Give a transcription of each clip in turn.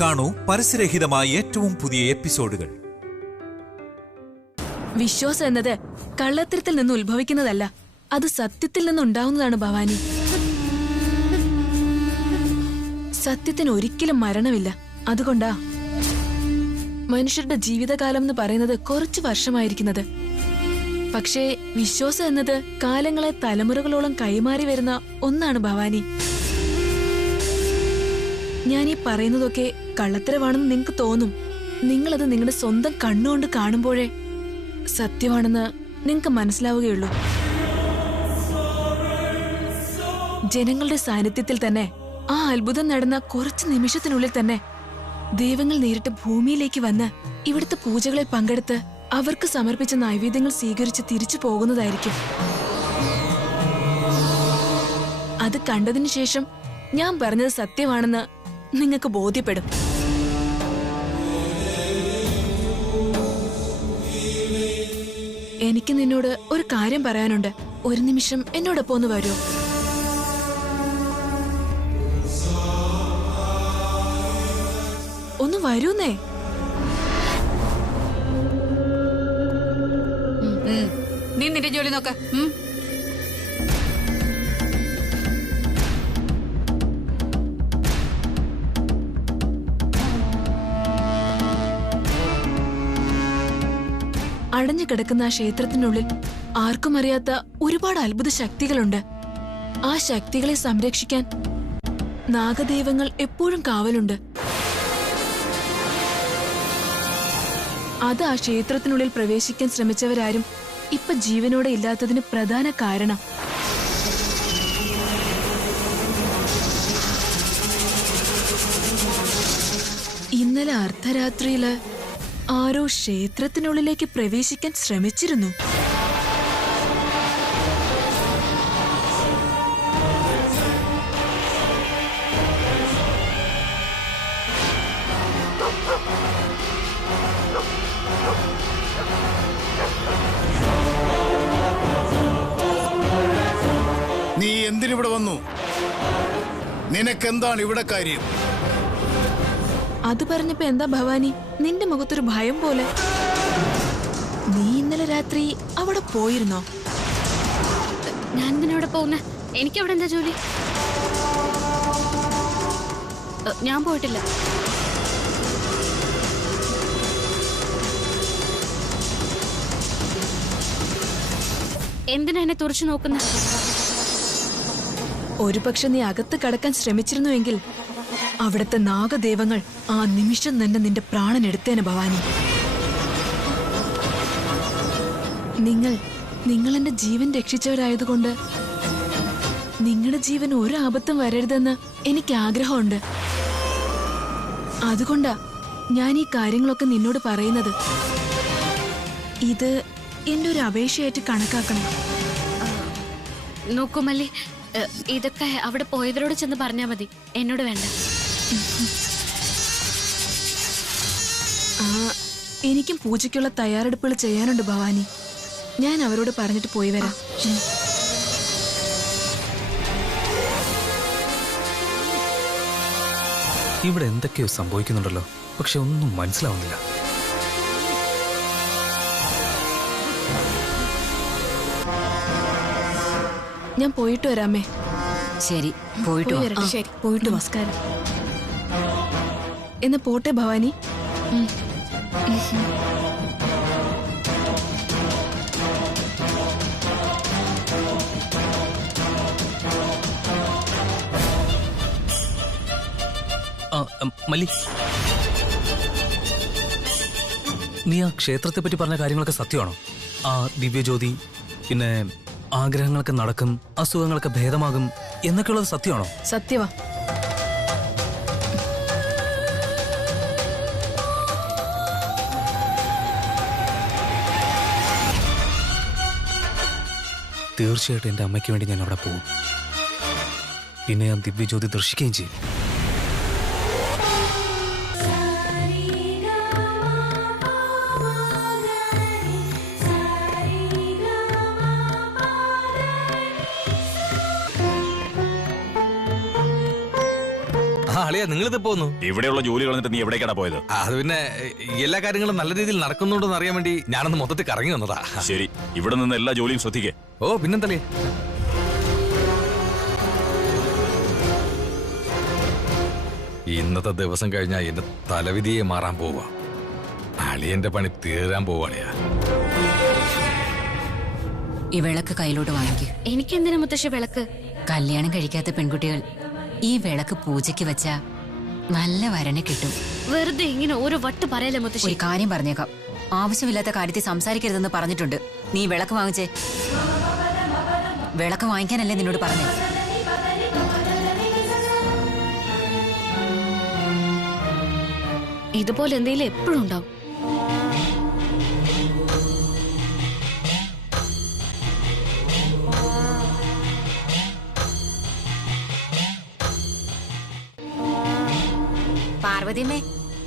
കാണൂ പരസ്യരഹിതമായ ഏറ്റവും പുതിയ എപ്പിസോഡുകൾ. വിശ്വാസം എന്നത് കള്ളത്തരത്തിൽ നിന്ന് ഉത്ഭവിക്കുന്നതല്ല, അത് സത്യത്തിൽ നിന്നുണ്ടാവുന്നതാണ് ഭവാനി. സത്യത്തിന് ഒരിക്കലും മരണമില്ല. അതുകൊണ്ടാ മനുഷ്യരുടെ ജീവിതകാലം എന്ന് പറയുന്നത് കുറച്ചു വർഷമായിരിക്കുന്നത്. പക്ഷേ വിശ്വാസം എന്നത് കാലങ്ങളെ തലമുറകളോളം കൈമാറി വരുന്ന ഒന്നാണ് ഭവാനി. ഞാൻ ഈ പറയുന്നതൊക്കെ കള്ളത്തരമാണെന്ന് നിങ്ങൾക്ക് തോന്നും. നിങ്ങളത് നിങ്ങളുടെ സ്വന്തം കണ്ണുകൊണ്ട് കാണുമ്പോഴേ സത്യമാണെന്ന് നിങ്ങൾക്ക് മനസ്സിലാവുകയുള്ളൂ. ജനങ്ങളുടെ സാന്നിധ്യത്തിൽ തന്നെ ആ അത്ഭുതം നടന്ന കുറച്ച് നിമിഷത്തിനുള്ളിൽ തന്നെ ദൈവങ്ങൾ നേരിട്ട് ഭൂമിയിലേക്ക് വന്ന് ഇവിടുത്തെ പൂജകളിൽ പങ്കെടുത്ത് അവർക്ക് സമർപ്പിച്ച നൈവേദ്യങ്ങൾ സ്വീകരിച്ച് തിരിച്ചു പോകുന്നതായിരിക്കും. അത് കണ്ടതിനു ശേഷം ഞാൻ പറഞ്ഞത് സത്യമാണെന്ന് നിങ്ങൾക്ക് ബോധ്യപ്പെടും. എനിക്ക് നിന്നോട് ഒരു കാര്യം പറയാനുണ്ട്. ഒരു നിമിഷം എന്നോടൊപ്പം ഒന്ന് വരുമോ? ഒന്ന് വരൂന്നേ. നീ നിന്റെ ജോലി നോക്ക. അടഞ്ഞു കിടക്കുന്ന ആ ക്ഷേത്രത്തിനുള്ളിൽ ആർക്കും അറിയാത്ത ഒരുപാട് അത്ഭുത ശക്തികളുണ്ട്. ആ ശക്തികളെ സംരക്ഷിക്കാൻ നാഗദൈവങ്ങൾ എപ്പോഴും കാവലുണ്ട്. അത് ആ ക്ഷേത്രത്തിനുള്ളിൽ പ്രവേശിക്കാൻ ശ്രമിച്ചവരാരും ഇപ്പൊ ജീവനോടെ ഇല്ലാത്തതിന് പ്രധാന കാരണം. ഇന്നലെ അർദ്ധരാത്രിയില് ആരോ ക്ഷേത്രത്തിനുള്ളിലേക്ക് പ്രവേശിക്കാൻ ശ്രമിച്ചിരുന്നു. നീ എന്തിനിവിടെ വന്നു? നിനക്കെന്താണ് ഇവിടെ കാര്യം? അത് പറഞ്ഞപ്പോ എന്താ ഭവാനി, നിന്റെ മുഖത്തൊരു ഭയം പോലെ. നീ ഇന്നലെ രാത്രി അവിടെ പോയിരുന്നോ? ഞാൻ എന്തിനവിടെ പോകുന്നേ? എനിക്ക് അവിടെ എന്താ ജോലി? ഞാൻ പോയിട്ടില്ല. എന്തിനാ എന്നെ തുറച്ചു നോക്കുന്ന? ഒരുപക്ഷെ നീ അകത്ത് കടക്കാൻ ശ്രമിച്ചിരുന്നുവെങ്കിൽ അവിടുത്തെ നാഗദേവങ്ങൾ ആ നിമിഷം തന്നെ നിന്റെ പ്രാണൻ എടുത്തേനെ ഭവാനി. നിങ്ങൾ എന്റെ ജീവൻ രക്ഷിച്ചവരായതുകൊണ്ട് നിങ്ങളുടെ ജീവൻ ഒരു ആപത്തും വരരുതെന്ന് എനിക്ക് ആഗ്രഹമുണ്ട്. അതുകൊണ്ടാ ഞാൻ ഈ കാര്യങ്ങളൊക്കെ നിന്നോട് പറയുന്നത്. ഇത് എന്റെ ഒരു അപേക്ഷയായിട്ട് കണക്കാക്കണം. നോക്കൂ മല്ലി, ഇതൊക്കെ അവിടെ പോയവരോട് ചെന്ന് പറഞ്ഞാ മതി, എന്നോട് വേണ്ട. എനിക്കും പൂജയ്ക്കുള്ള തയ്യാറെടുപ്പുകൾ ചെയ്യാനുണ്ട് ഭവാനി. ഞാൻ അവരോട് പറഞ്ഞിട്ട് പോയി വരാം. ഇവിടെ എന്തൊക്കെയോ സംഭവിക്കുന്നുണ്ടല്ലോ, പക്ഷെ ഒന്നും മനസ്സിലാവുന്നില്ല. ഞാൻ പോയിട്ട് വരാമേ. ശരി, പോയിട്ട് വാ. ശരി, പോയിട്ട് നമസ്കാരം. എന്ന് പോട്ടെ ഭവാനി. മല്ലി, നീ ആ ക്ഷേത്രത്തെ പറ്റി പറഞ്ഞ കാര്യങ്ങളൊക്കെ സത്യമാണോ? ആ ദിവ്യജ്യോതി, പിന്നെ ആഗ്രഹങ്ങളൊക്കെ നടക്കും, അസുഖങ്ങളൊക്കെ ഭേദമാകും എന്നൊക്കെയുള്ളത് സത്യമാണോ? സത്യവാ. തീർച്ചയായിട്ടും എൻ്റെ അമ്മയ്ക്ക് വേണ്ടി ഞാൻ അവിടെ പോകും. പിന്നെ ഞാൻ ദിവ്യജ്യോതി ദർശിക്കുകയും ചെയ്യും. അളിയ നിങ്ങളിത് പോന്നു. ഇവിടെയുള്ള ജോലി കളഞ്ഞിട്ട് നീ എവിടേക്കാണ് പോയത്? അത് പിന്നെ എല്ലാ കാര്യങ്ങളും നല്ല രീതിയിൽ നടക്കുന്നുണ്ടോന്ന് അറിയാൻ വേണ്ടി ഞാനൊന്ന് മൊത്തത്തിൽ കറങ്ങി വന്നതാ. ശരി, ഇവിടെ നിന്ന് എല്ലാ ജോലിയും ശ്രദ്ധിക്കേ. ഓ പിന്നെന്തളിയ, ഇന്നത്തെ ദിവസം കഴിഞ്ഞാൽ എന്റെ തലവിധിയെ മാറാൻ പോവാ. അളിയന്റെ പണി തീരാൻ പോവാളിയാ. ഈ വിളക്ക് കയ്യിലോട്ട് വാങ്ങിക്കൂ. എനിക്കെന്തിനാ മുത്തശ്ശി വിളക്ക്? കല്യാണം കഴിക്കാത്ത പെൺകുട്ടികൾ ഈ വിളക്ക് പൂജയ്ക്ക് വെച്ചാ നല്ല വരനെ കിട്ടും. വെറുതെ ഇങ്ങനെ ഓരോ വട്ട് പറയല്ലേ മുത്തശ്ശി. ഒരു കാര്യം പറഞ്ഞേക്കാം, ആവശ്യമില്ലാത്ത കാര്യത്തിൽ സംസാരിക്കരുതെന്ന് പറഞ്ഞിട്ടുണ്ട്. നീ വിളക്ക് വാങ്ങിച്ചേ. വിളക്ക് വാങ്ങിക്കാനല്ലേ നിന്നോട് പറഞ്ഞേ. ഇതുപോലെ എന്തെങ്കിലും എപ്പോഴും ഉണ്ടാവും. പാർവതിയമ്മേ,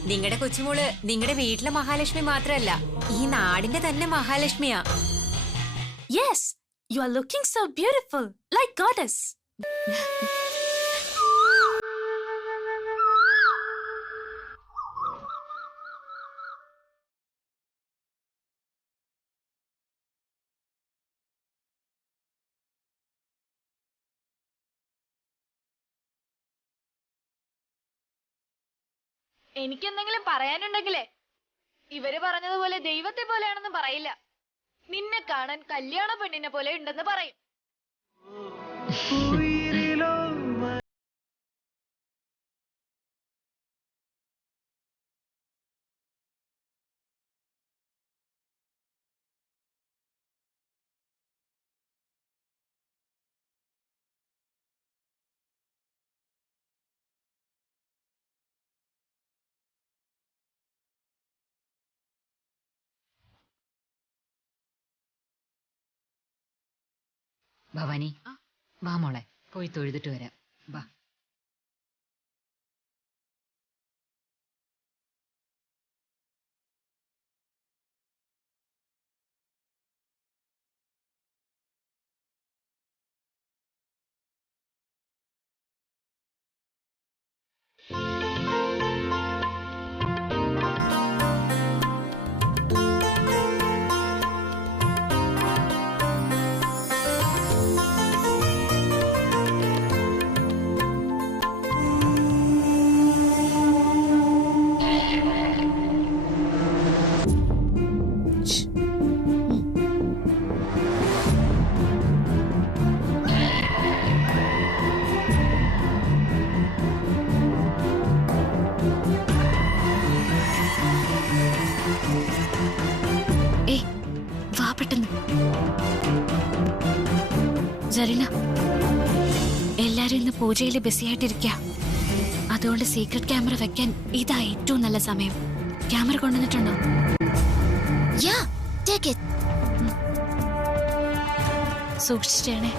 നിങ്ങളുടെ കൊച്ചുമോള് നിങ്ങളുടെ വീട്ടിലെ മഹാലക്ഷ്മി മാത്രല്ല, ഈ നാടിന്റെ തന്നെ മഹാലക്ഷ്മിയാ. Yes, you are looking so beautiful, like goddess. എനിക്കെന്തെങ്കിലും പറയാനുണ്ടെങ്കിലേ ഇവര് പറഞ്ഞതുപോലെ ദൈവത്തെ പോലെയാണെന്ന് പറയില്ല. നിന്നെ കാണാൻ കല്യാണ പെണ്ണിനെ പോലെ ഉണ്ടെന്ന് പറയും. ഭവാനി, വാ മോളെ, പോയി തൊഴുതിട്ട് വരാം. വാ. ജറിന, എല്ലാരും ഇന്ന് പൂജയിൽ ബിസി ആയിട്ടിരിക്കുക. അതുകൊണ്ട് സീക്രട്ട് ക്യാമറ വെക്കാൻ ഇതാ ഏറ്റവും നല്ല സമയം. ക്യാമറ കൊണ്ടുവന്നിട്ടുണ്ടോ? സൂക്ഷിച്ചേണേ.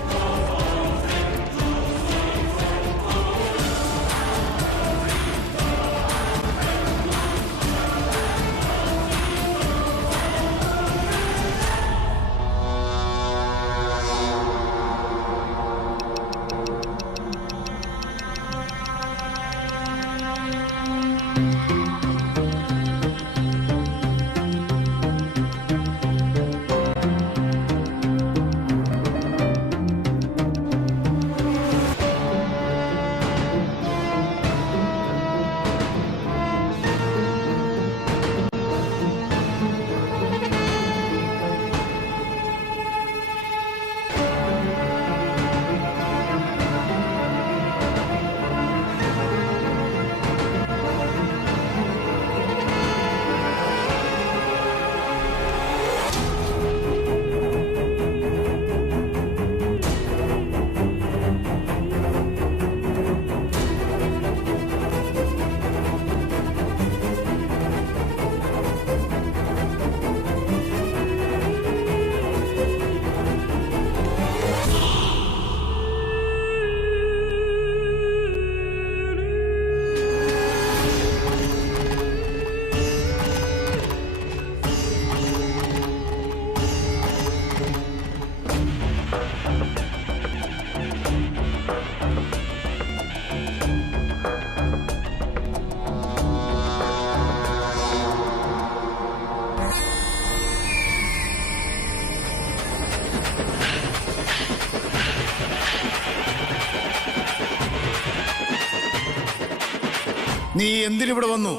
നീ എന്തിനിവിടെ വന്നു?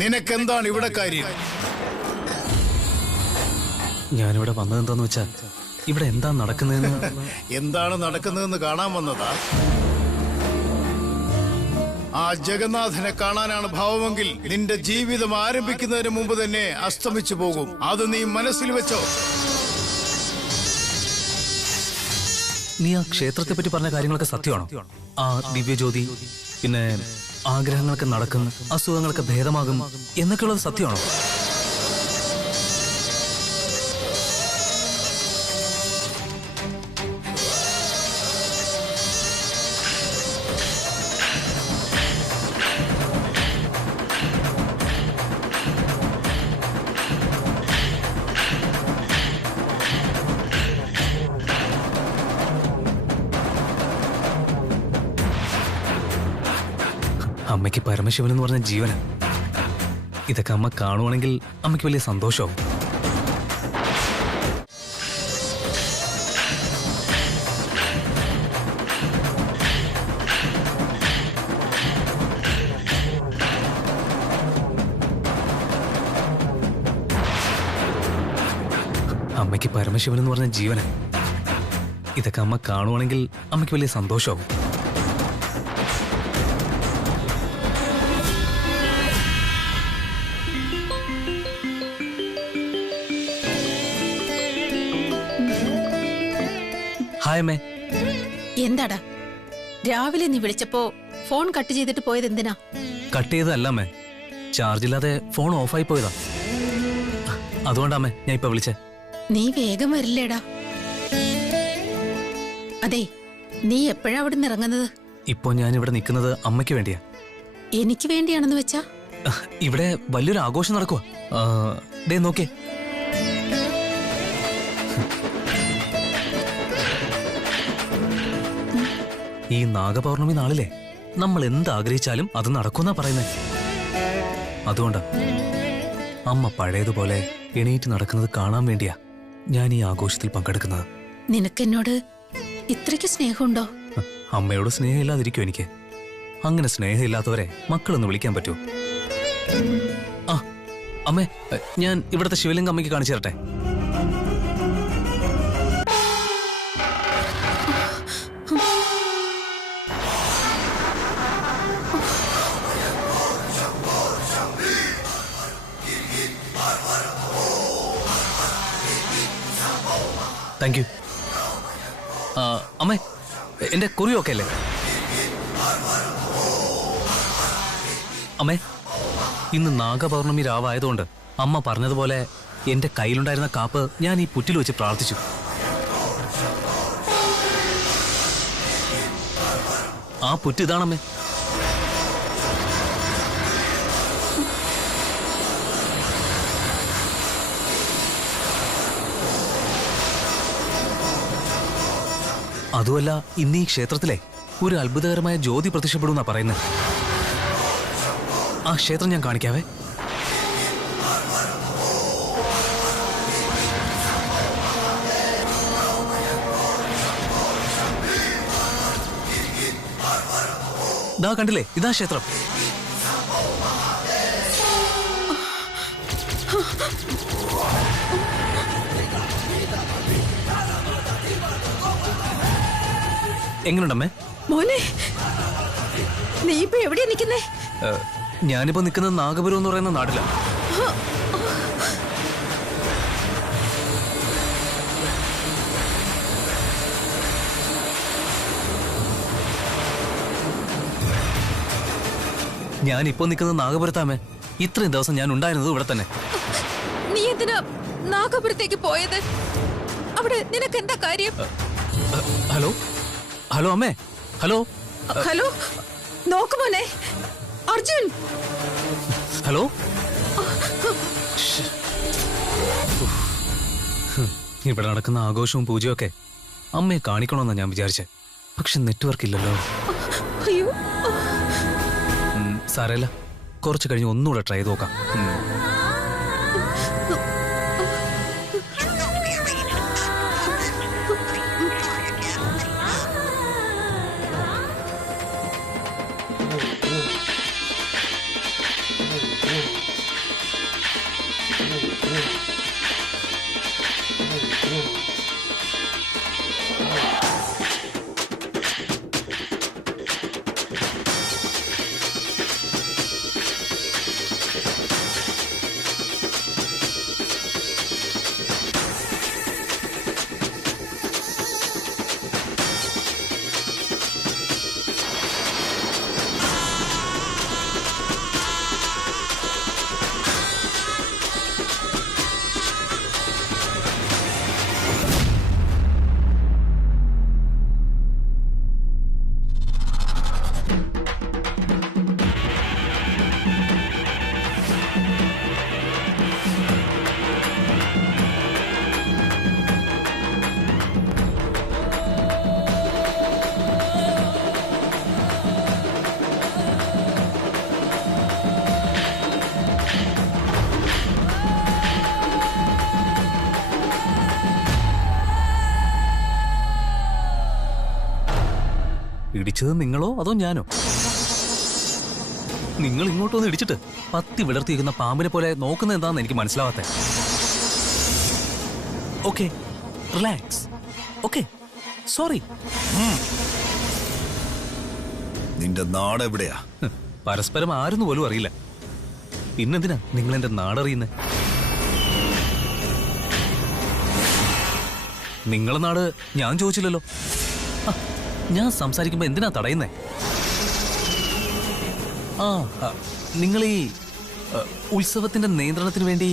നിനക്കെന്താണ് ഇവിടെ കാര്യം? ഞാനിവിടെ വന്നതെന്താന്ന് വെച്ചാൽ ഇവിടെ എന്താ നടക്കുന്നതെന്ന് എന്താണ് നടക്കുന്നതെന്ന് കാണാൻ വന്നതാ? ആ ജഗന്നാഥനെ കാണാനാണ് ഭാവമെങ്കിൽ നിന്റെ ജീവിതം ആരംഭിക്കുന്നതിന് മുമ്പ് തന്നെ അസ്തമിച്ചു പോകും. അത് നീ മനസ്സിൽ വെച്ചോ. നീ ആ ക്ഷേത്രത്തെ പറ്റി പറഞ്ഞ കാര്യങ്ങളൊക്കെ സത്യമാണോ? ആ ദിവ്യജ്യോതി, പിന്നെ ആഗ്രഹങ്ങളൊക്കെ നടക്കും, അസുഖങ്ങളൊക്കെ ഭേദമാകും എന്നൊക്കെയുള്ളത് സത്യമാണോ? അമ്മയ്ക്ക് പരമശിവൻ എന്ന് പറഞ്ഞ ജീവന്. ഇതൊക്കെ അമ്മ കാണുവാണെങ്കിൽ അമ്മയ്ക്ക് വലിയ സന്തോഷമാവും. അമ്മയ്ക്ക് പരമശിവൻ എന്ന് പറഞ്ഞ ജീവന്. ഇതൊക്കെ അമ്മ കാണുവാണെങ്കിൽ അമ്മയ്ക്ക് വലിയ സന്തോഷമാവും. ഹായ് അമ്മേ. എന്താടാ രാവിലെ നീ വിളിച്ചപ്പോ ഫോൺ കട്ട് ചെയ്തിട്ട് പോയത് എന്തിനാ? കട്ട് ചെയ്തതല്ല അമ്മേ, ചാർജ് ഇല്ലാതെ ഫോൺ ഓഫായി പോയതാ. അതുകൊണ്ടാ അമ്മേ ഞാൻ ഇപ്പൊ വിളിച്ചേ. നീ വേഗം വരില്ലേടാ? അതെ, നീ എപ്പോഴാ അവിടെ നിന്ന് ഇറങ്ങുന്നത്? ഇപ്പൊ ഞാൻ ഇവിടെ നിൽക്കുന്നത് അമ്മയ്ക്ക് വേണ്ടിയാ. എനിക്ക് വേണ്ടിയാണെന്ന് വെച്ചാ? ഇവിടെ വലിയൊരു ആഘോഷം നടക്കുവാ. ദേ നോക്കേ. ഈ നാഗപൗർണമി നാളിലെ നമ്മൾ എന്താഗ്രഹിച്ചാലും അത് നടക്കുന്നാ പറയുന്നേ. അതുകൊണ്ടാ അമ്മ പഴയതുപോലെ എണീറ്റ് നടക്കുന്നത് കാണാൻ വേണ്ടിയാ ഞാൻ ഈ ആഘോഷത്തിൽ പങ്കെടുക്കുന്നത്. നിനക്കെന്നോട് ഇത്രയ്ക്ക് സ്നേഹമുണ്ടോ? അമ്മയോട് സ്നേഹമില്ലാതിരിക്കും എനിക്ക്? അങ്ങനെ സ്നേഹമില്ലാത്തവരെ മക്കളൊന്ന് വിളിക്കാൻ പറ്റുമോ? ആ അമ്മേ, ഞാൻ ഇവിടുത്തെ ശിവലിംഗം അമ്മയ്ക്ക് കാണിച്ചു തരട്ടെ. Thank you. അമ്മേ, എന്റെ കുറിയൊക്കെ അല്ലേ? അമ്മേ, ഇന്ന് നാഗപൗർണമി രാവായതുകൊണ്ട് അമ്മ പറഞ്ഞതുപോലെ എന്റെ കയ്യിലുണ്ടായിരുന്ന കാപ്പ് ഞാൻ ഈ പുറ്റിൽ വെച്ച് പ്രാർത്ഥിച്ചു. ആ പുറ്റ് ഇതാണമ്മേ. അതുമല്ല, ഇന്ന് ഈ ക്ഷേത്രത്തിലെ ഒരു അത്ഭുതകരമായ ജ്യോതി പ്രത്യക്ഷപ്പെടുമെന്നാ പറയുന്നത്. ആ ക്ഷേത്രം ഞാൻ കാണിക്കാവേ. ദാ കണ്ടില്ലേ, ഇതാ ക്ഷേത്രം. എങ്ങനെയുണ്ടമ്മേ? മോനെ, നീ ഇപ്പൊ എവിടെയാ നിൽക്കുന്നേ? ഞാനിപ്പോ നിൽക്കുന്നത് നാഗപുരം എന്ന് പറയുന്ന നാട്ടിലാണ്. ഞാനിപ്പോ നിൽക്കുന്നത് നാഗപുരത്താമേ. ഇത്രയും ദിവസം ഞാൻ ഉണ്ടായിരുന്നത് ഇവിടെ തന്നെ. നീ എന്തിനാ നാഗപുരത്തേക്ക് പോയത്? അവിടെ നിനക്ക് എന്താ കാര്യം? ഹലോ ഹലോ അമ്മേ, ഹലോ ഹലോ, നോക്കുമോനെ അർജുൻ. ഹലോ. ഇവിടെ നടക്കുന്ന ആഘോഷവും പൂജയും ഒക്കെ അമ്മയെ കാണിക്കണമെന്നാ ഞാൻ വിചാരിച്ചേ. പക്ഷെ നെറ്റ്വർക്ക് ഇല്ലല്ലോ. അയ്യോ, സാരമില്ല, കുറച്ച് കഴിഞ്ഞ് ഒന്നുകൂടെ ട്രൈ ചെയ്ത് നോക്കാം. ഇടിച്ചത് നിങ്ങളോ അതോ ഞാനോ? നിങ്ങൾ ഇങ്ങോട്ട് വന്ന് ഇടിച്ചിട്ട് പത്തി വിടർത്തിയിരിക്കുന്ന പാമ്പിനെ പോലെ നോക്കുന്നത് എന്താണെന്ന് എനിക്ക് മനസ്സിലാവാത്ത. Okay, relax. Okay, sorry. നിന്റെ നാട് എവിടെയാ? പരസ്പരം ആരെന്ന് പോലും അറിയില്ല. പിന്നെന്തിനാ നിങ്ങൾ എന്റെ നാടറിയുന്നത്? നിങ്ങളെ നാട് ഞാൻ ചോദിച്ചില്ലല്ലോ. ഞാൻ സംസാരിക്കുമ്പോ എന്തിനാ തടയുന്നേ? നിങ്ങൾ ഈ ഉത്സവത്തിന്റെ നിയന്ത്രണത്തിന് വേണ്ടി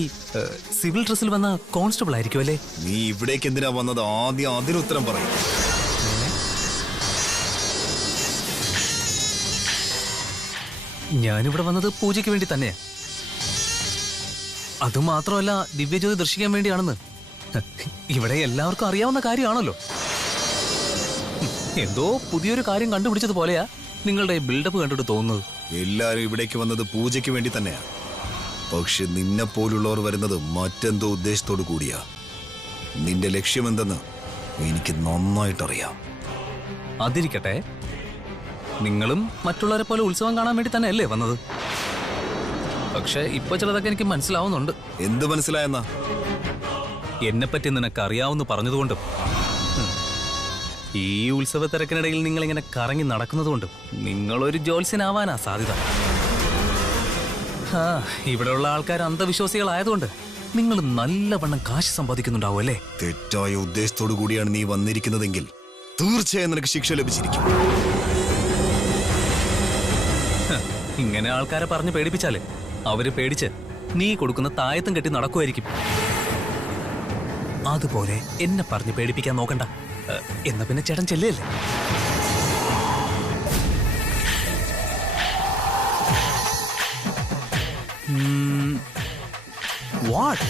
സിവിൽ ഡ്രസ്സിൽ വന്ന കോൺസ്റ്റബിൾ ആയിരിക്കും അല്ലേ? നീ ഇവിടേക്ക് എന്തിനാ വന്നത്? ആദ്യം അതിനുത്തരം പറയും. ഞാനിവിടെ വന്നത് പൂജയ്ക്ക് വേണ്ടി തന്നെയാ. അതുമാത്രമല്ല, ദിവ്യജ്യോതി ദർശിക്കാൻ വേണ്ടിയാണെന്ന് ഇവിടെ എല്ലാവർക്കും അറിയാവുന്ന കാര്യമാണല്ലോ. എന്തോ പുതിയൊരു കാര്യം കണ്ടുപിടിച്ചത് പോലെയാ നിങ്ങളുടെ ബിൽഡപ്പ് കണ്ടിട്ട് തോന്നുന്നത്. എല്ലാരും ഇവിടേക്ക് വന്നത് പൂജയ്ക്ക് വേണ്ടി തന്നെയാ. പക്ഷെ നിന്നെ പോലുള്ളവർ വരുന്നത് മറ്റെന്തോ ഉദ്ദേശത്തോടു കൂടിയാ. നിന്റെ ലക്ഷ്യമെന്തെന്ന് എനിക്ക് നന്നായിട്ടറിയാം. അതിരിക്കട്ടെ, നിങ്ങളും മറ്റുള്ളവരെ പോലെ ഉത്സവം കാണാൻ വേണ്ടി തന്നെ അല്ലേ വന്നത്? പക്ഷെ ഇപ്പൊ ചിലതൊക്കെ എനിക്ക് മനസ്സിലാവുന്നുണ്ട്. എന്ത് മനസ്സിലായെന്നാ? എന്നെപ്പറ്റി നിനക്ക് അറിയാവുന്ന പറഞ്ഞതുകൊണ്ടും ഈ ഉത്സവ തിരക്കിനിടയിൽ നിങ്ങൾ ഇങ്ങനെ കറങ്ങി നടക്കുന്നതുകൊണ്ടും നിങ്ങളൊരു ജോത്സ്യനാവാനാ സാധ്യത. ഇവിടെയുള്ള ആൾക്കാർ അന്ധവിശ്വാസികളായതുകൊണ്ട് നിങ്ങൾ നല്ലവണ്ണം കാശ് സമ്പാദിക്കുന്നുണ്ടാവും അല്ലേ? തെറ്റായ ഉദ്ദേശത്തോടു കൂടിയാണ് നീ വന്നിരിക്കുന്നതെങ്കിൽ തീർച്ചയായും നിനക്ക് ശിക്ഷ ലഭിച്ചിരിക്കും. ഇങ്ങനെ ആൾക്കാരെ പറഞ്ഞ് പേടിപ്പിച്ചാലേ അവര് പേടിച്ച് നീ കൊടുക്കുന്ന തായത്തും കെട്ടി നടക്കുമായിരിക്കും. അതുപോലെ എന്നെ പറഞ്ഞ് പേടിപ്പിക്കാൻ നോക്കണ്ട. എന്നാ പിന്നെ ചേട്ടൻ ചെല്ലല്ലേ? വാട്ട്?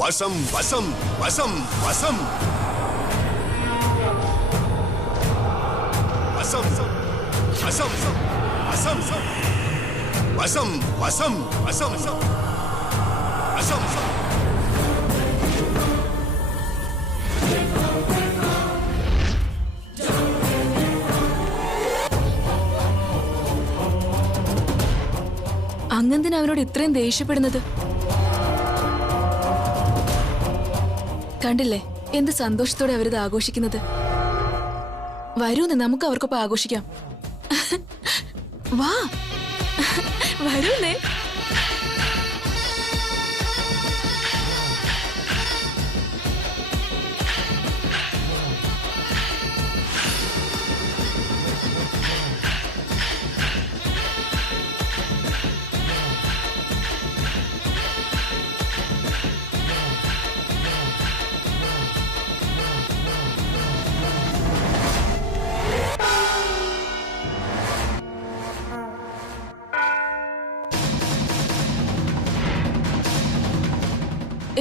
വസം വസം വസം വസം വസം വസം വസം വസം വസം വസം വസം. അങ്ങെന്തിനാ അവനോട് ഇത്രയും ദേഷ്യപ്പെടുന്നത്? കണ്ടില്ലേ എന്ത് സന്തോഷത്തോടെ അവരിത് ആഘോഷിക്കുന്നത്. വരൂന്ന് നമുക്ക് അവർക്കൊപ്പം ആഘോഷിക്കാം. വാ വരൂന്നേ.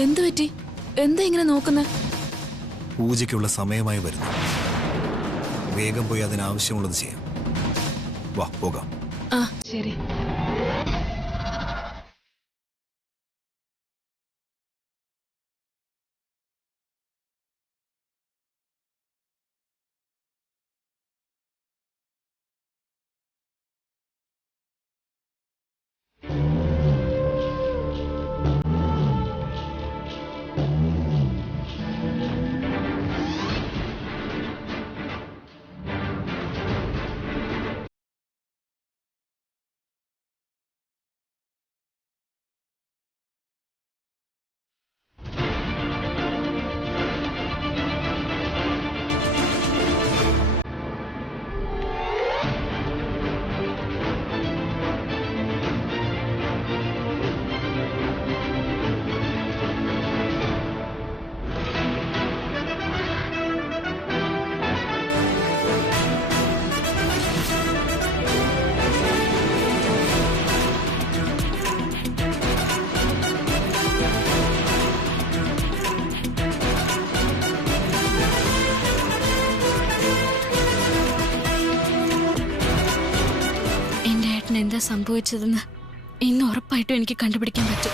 എന്തു പറ്റി? എന്താ ഇങ്ങനെ നോക്കുന്ന? പൂജയ്ക്കുള്ള സമയമായി വരുന്നു. വേഗം പോയി അതിനാവശ്യമുള്ളത് ചെയ്യാം. വാ പോകാം. ആ ശരി. എന്താ സംഭവിച്ചതെന്ന് ഇന്ന് ഉറപ്പായിട്ടും എനിക്ക് കണ്ടുപിടിക്കാൻ പറ്റും.